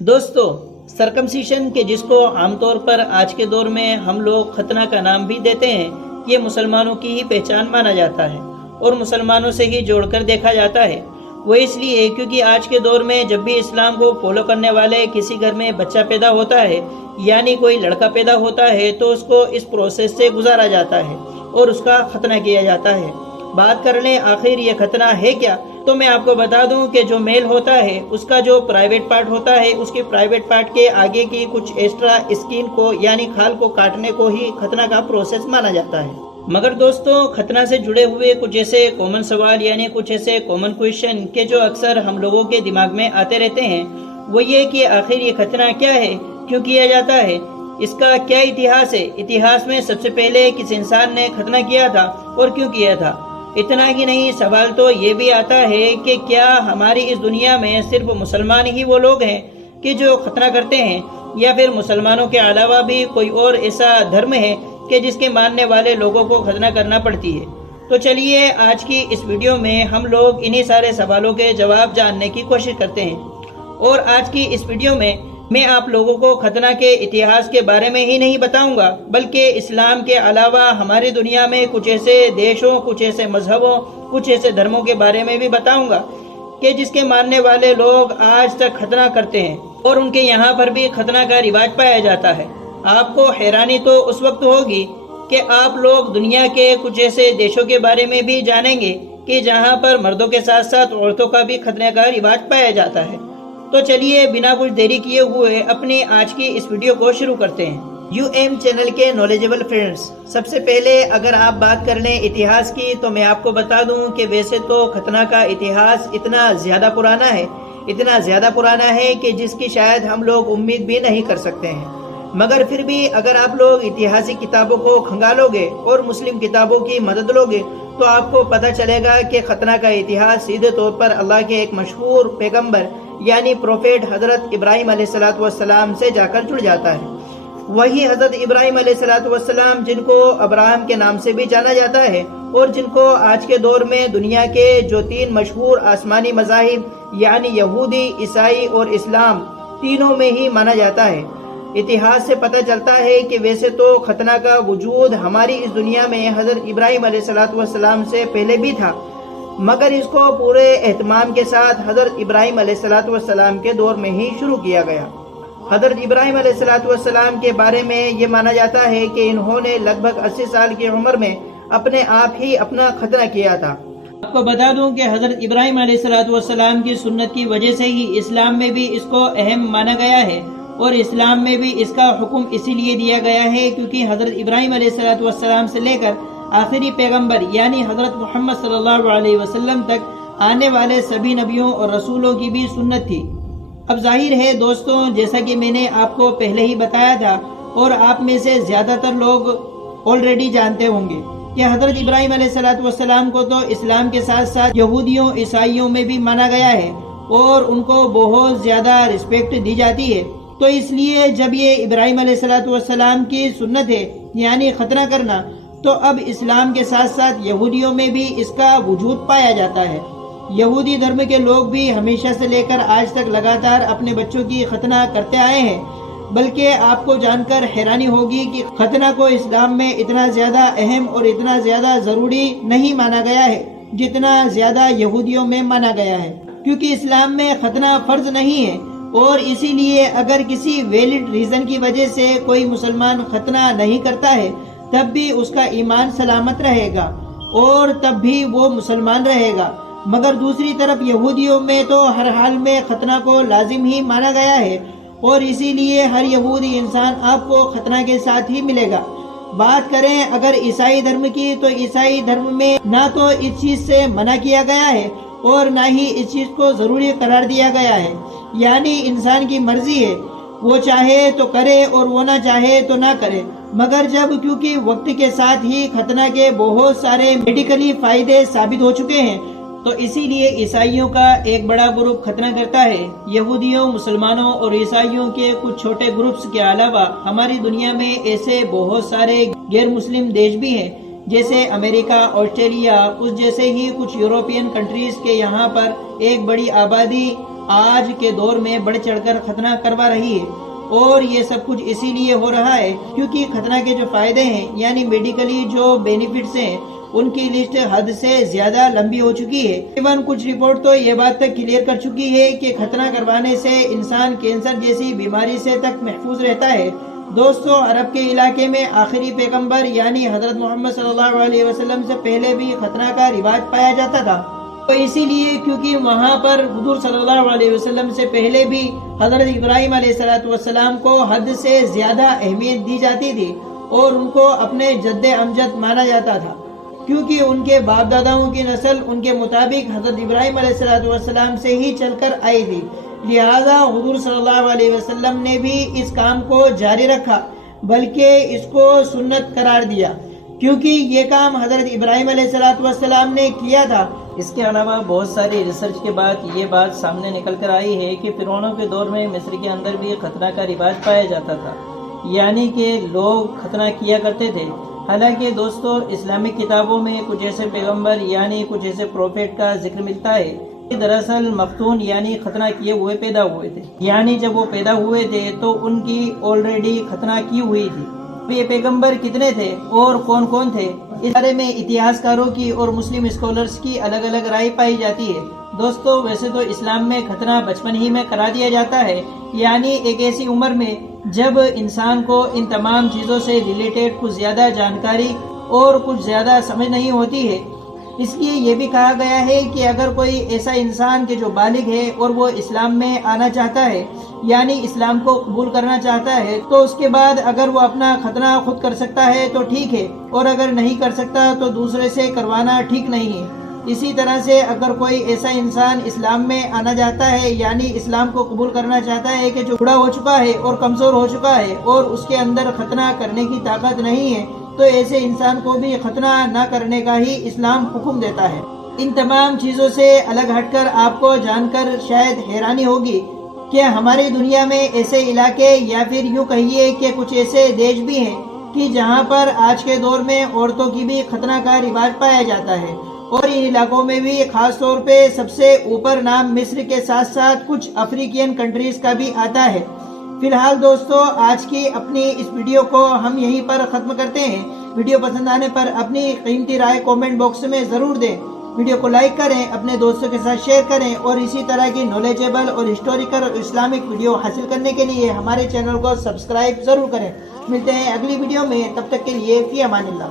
दोस्तों, सरकमसिशन के जिसको आम तौर पर आज के दौर में हम लोग खतना का नाम भी देते हैं, ये मुसलमानों की ही पहचान माना जाता है और मुसलमानों से ही जोड़कर देखा जाता है। वो इसलिए क्योंकि आज के दौर में जब भी इस्लाम को फॉलो करने वाले किसी घर में बच्चा पैदा होता है, यानी कोई लड़का पैदा होता है, तो उसको इस प्रोसेस से गुजारा जाता है और उसका खतना किया जाता है। बात कर लें आखिर ये खतना है क्या, तो मैं आपको बता दूं कि जो मेल होता है उसका जो प्राइवेट पार्ट होता है, उसके प्राइवेट पार्ट के आगे की कुछ एक्स्ट्रा स्किन को यानी खाल को काटने को ही खतना का प्रोसेस माना जाता है। मगर दोस्तों, खतना से जुड़े हुए कुछ ऐसे कॉमन सवाल यानी कुछ ऐसे कॉमन क्वेश्चन के जो अक्सर हम लोगों के दिमाग में आते रहते हैं, वो ये कि आखिर ये खतना क्या है, क्यों किया जाता है, इसका क्या इतिहास है, इतिहास में सबसे पहले किस इंसान ने खतना किया था और क्यों किया था। इतना ही नहीं, सवाल तो ये भी आता है कि क्या हमारी इस दुनिया में सिर्फ मुसलमान ही वो लोग हैं कि जो खतना करते हैं, या फिर मुसलमानों के अलावा भी कोई और ऐसा धर्म है कि जिसके मानने वाले लोगों को खतना करना पड़ती है। तो चलिए आज की इस वीडियो में हम लोग इन्हीं सारे सवालों के जवाब जानने की कोशिश करते हैं। और आज की इस वीडियो में मैं आप लोगों को खतना के इतिहास के बारे में ही नहीं बताऊंगा, बल्कि इस्लाम के अलावा हमारी दुनिया में कुछ ऐसे देशों, कुछ ऐसे मजहबों, कुछ ऐसे धर्मों के बारे में भी बताऊंगा कि जिसके मानने वाले लोग आज तक खतना करते हैं और उनके यहाँ पर भी खतना का रिवाज पाया जाता है। आपको हैरानी तो उस वक्त होगी कि आप लोग दुनिया के कुछ ऐसे देशों के बारे में भी जानेंगे कि जहाँ पर मर्दों के साथ साथ औरतों का भी खतने का रिवाज पाया जाता है। तो चलिए बिना कुछ देरी किए हुए अपनी आज की इस वीडियो को शुरू करते हैं। यूएम चैनल के नॉलेजेबल फ्रेंड्स, सबसे पहले अगर आप बात कर लें इतिहास की, तो मैं आपको बता दूं कि वैसे तो खतना का इतिहास इतना ज्यादा पुराना है कि जिसकी शायद हम लोग उम्मीद भी नहीं कर सकते हैं। मगर फिर भी अगर आप लोग ऐतिहासिक किताबों को खंगालोगे और मुस्लिम किताबों की मदद लोगे, तो आपको पता चलेगा कि खतना का इतिहास सीधे तौर पर अल्लाह के एक मशहूर पैगंबर यानी प्रोफेट हजरत इब्राहिम अलैहिस्सलाम से जाकर जुड़ जाता है। वही हजरत इब्राहिम अलैहिस्सलाम जिनको अब्राहम के नाम से भी जाना जाता है और जिनको आज के दौर में दुनिया के जो 3 मशहूर आसमानी मज़ाहिब यानी यहूदी, ईसाई और इस्लाम तीनों में ही माना जाता है। इतिहास से पता चलता है कि वैसे तो खतना का वजूद हमारी इस दुनिया में हजरत इब्राहिम अलैहिस्सलाम से पहले भी था, मगर इसको पूरे एहतमाम के साथ हजरत इब्राहिम अलैहिस्सलाम के दौर में ही शुरू किया गया। हजरत इब्राहिम अलैहिस्सलाम के बारे में ये माना जाता है कि इन्होंने लगभग 80 साल की उम्र में अपने आप ही अपना खतना किया था। आपको बता दूं कि हजरत इब्राहिम अलैहिस्सलाम की सुन्नत की वजह से ही इस्लाम में भी इसको अहम माना गया है और इस्लाम में भी इसका हुक्म इसीलिए दिया गया है क्योंकि हजरत इब्राहिम अलैहिस्सलाम से लेकर आखिरी पैगंबर यानी हजरत मोहम्मद सल्लल्लाहु अलैहि वसल्लम तक आने वाले सभी नबियों और रसूलों की भी सुन्नत थी। अब जाहिर है दोस्तों, जैसा कि मैंने आपको पहले ही बताया था और आप में से ज्यादातर लोग ऑलरेडी जानते होंगे कि हजरत इब्राहिम अलैहिस्सलाम को तो इस्लाम के साथ साथ यहूदियों, ईसाइयों में भी माना गया है और उनको बहुत ज्यादा रिस्पेक्ट दी जाती है। तो इसलिए जब ये इब्राहिम अलैहिस्सलाम की सुन्नत है यानी खतना करना, तो अब इस्लाम के साथ साथ यहूदियों में भी इसका वजूद पाया जाता है। यहूदी धर्म के लोग भी हमेशा से लेकर आज तक लगातार अपने बच्चों की खतना करते आए हैं, बल्कि आपको जानकर हैरानी होगी कि खतना को इस्लाम में इतना ज्यादा अहम और इतना ज्यादा जरूरी नहीं माना गया है जितना ज्यादा यहूदियों में माना गया है, क्योंकि इस्लाम में खतना फर्ज नहीं है और इसीलिए अगर किसी वैलिड रीजन की वजह से कोई मुसलमान खतना नहीं करता है तब भी उसका ईमान सलामत रहेगा और तब भी वो मुसलमान रहेगा। मगर दूसरी तरफ यहूदियों में तो हर हाल में खतना को लाजिम ही माना गया है और इसीलिए हर यहूदी इंसान आपको खतना के साथ ही मिलेगा। बात करें अगर ईसाई धर्म की, तो ईसाई धर्म में ना तो इस चीज से मना किया गया है और ना ही इस चीज को जरूरी करार दिया गया है, यानी इंसान की मर्जी है, वो चाहे तो करे और वो ना चाहे तो ना करे। मगर जब क्योंकि वक्त के साथ ही खतना के बहुत सारे मेडिकली फायदे साबित हो चुके हैं, तो इसीलिए ईसाइयों का एक बड़ा ग्रुप खतना करता है। यहूदियों, मुसलमानों और ईसाइयों के कुछ छोटे ग्रुप्स के अलावा हमारी दुनिया में ऐसे बहुत सारे गैर मुस्लिम देश भी हैं, जैसे अमेरिका, ऑस्ट्रेलिया, उस जैसे ही कुछ यूरोपियन कंट्रीज के यहाँ पर एक बड़ी आबादी آج کے دور میں بڑھ چڑھ کر ختنہ کروا رہی ہے، اور یہ سب کچھ اسی لیے ہو رہا ہے کیونکہ ختنہ کے جو فائدے ہیں یعنی میڈیکلی جو بینیفٹس ہیں ان کی لسٹ حد سے زیادہ لمبی ہو چکی ہے۔ ایون کچھ رپورٹ تو یہ بات تک کلیئر کر چکی ہے کہ ختنہ کروانے سے انسان کینسر جیسی بیماری سے تک محفوظ رہتا ہے۔ دوستو، عرب کے علاقے میں آخری پیغمبر یعنی حضرت محمد صلی اللہ علیہ وسلم سے پہلے بھی ختنہ کا رواج پایا جاتا تھا، تو اسی لیے کیونکہ وہاں پر حضور صلی اللہ علیہ وسلم سے پہلے بھی حضرت ابراہیم علیہ السلام کو حد سے زیادہ اہمیت دی جاتی تھی اور ان کو اپنے جد امجد مانا جاتا تھا، کیونکہ ان کے باپ داداؤں کی نسل ان کے مطابق حضرت ابراہیم علیہ السلام سے ہی چل کر آئی تھی، لہذا حضور صلی اللہ علیہ وسلم نے بھی اس کام کو جاری رکھا، بلکہ اس کو سنت قرار دیا کیونکہ یہ کام حضرت ابراہیم علیہ السلام نے کیا تھا۔ اس کے علاوہ بہت ساری ریسرچ کے بعد یہ بات سامنے نکل کر آئی ہے کہ فرعونوں کے دور میں مصر کے اندر بھی ختنہ کا رواج پایا جاتا تھا، یعنی کہ لوگ ختنہ کیا کرتے تھے۔ حالانکہ دوستو، اسلامک کتابوں میں کچھ ایسے پیغمبر یعنی کچھ ایسے پروفیٹ کا ذکر ملتا ہے کہ دراصل مختون یعنی ختنہ کیے ہوئے پیدا ہوئے تھے، یعنی جب وہ پیدا ہوئے تھے تو ان کی آلریڈی ختنہ کی ہوئی تھی۔ یہ پیغمبر کتنے تھے اور کون کون تھے، اس بارے میں اتہاس کاروں کی اور مسلم اسکالرز کی الگ الگ رائے پائی جاتی ہے۔ دوستو، ویسے تو اسلام میں ختنہ بچپن ہی میں کرا دیا جاتا ہے، یعنی ایک ایسی عمر میں جب انسان کو ان تمام چیزوں سے ریلیٹڈ کچھ زیادہ جانکاری اور کچھ زیادہ سمجھ نہیں ہوتی ہے۔ اس لیے یہ بھی کہا گیا ہے کہ اگر کوئی ایسا انسان کہ جو بالغ ہے اور وہ اسلام میں آنا چاہتا ہے یعنی اسلام کو قبول کرنا چاہتا ہے تو اس کے بعد اگر وہ اپنا ختنہ خود کر سکتا ہے تو ٹھیک ہے، اور اگر نہیں کر سکتا تو دوسرے سے کروانا ٹھیک نہیں ہے۔ اسی طرح سے اگر کوئی ایسا انسان اسلام میں آنا چاہتا ہے یعنی اسلام کو قبول کرنا چاہتا ہے کہ جو بوڑھا ہو چکا ہے اور کمزور ہو چکا ہے اور اس کے اندر ختنہ کرنے کی طاقت نہیں ہے، تو ایسے انسان کو بھی ختنہ نہ کرنے کا ہی اسلام حکم دیتا ہے۔ ان تمام چیزوں سے الگ ہٹ کر آپ کو جان کر شاید حیرانی ہوگی کہ ہماری دنیا میں ایسے علاقے یا پھر یوں کہیے کہ کچھ ایسے دیش بھی ہیں کہ جہاں پر آج کے دور میں عورتوں کی بھی ختنہ کا رواج پایا جاتا ہے، اور ان علاقوں میں بھی خاص طور پہ سب سے اوپر نام مصر کے ساتھ ساتھ کچھ افریقین کنٹریز کا بھی آتا ہے۔ فی الحال دوستو، آج کی اپنی اس ویڈیو کو ہم یہیں پر ختم کرتے ہیں۔ ویڈیو پسند آنے پر اپنی قیمتی رائے کومنٹ باکس میں ضرور دیں، ویڈیو کو لائک کریں، اپنے دوستوں کے ساتھ شیئر کریں، اور اسی طرح کی نالجیبل اور ہسٹوریکل اور اسلامک ویڈیو حاصل کرنے کے لیے ہمارے چینل کو سبسکرائب ضرور کریں۔ ملتے ہیں اگلی ویڈیو میں، تب تک کے لیے فی امان اللہ۔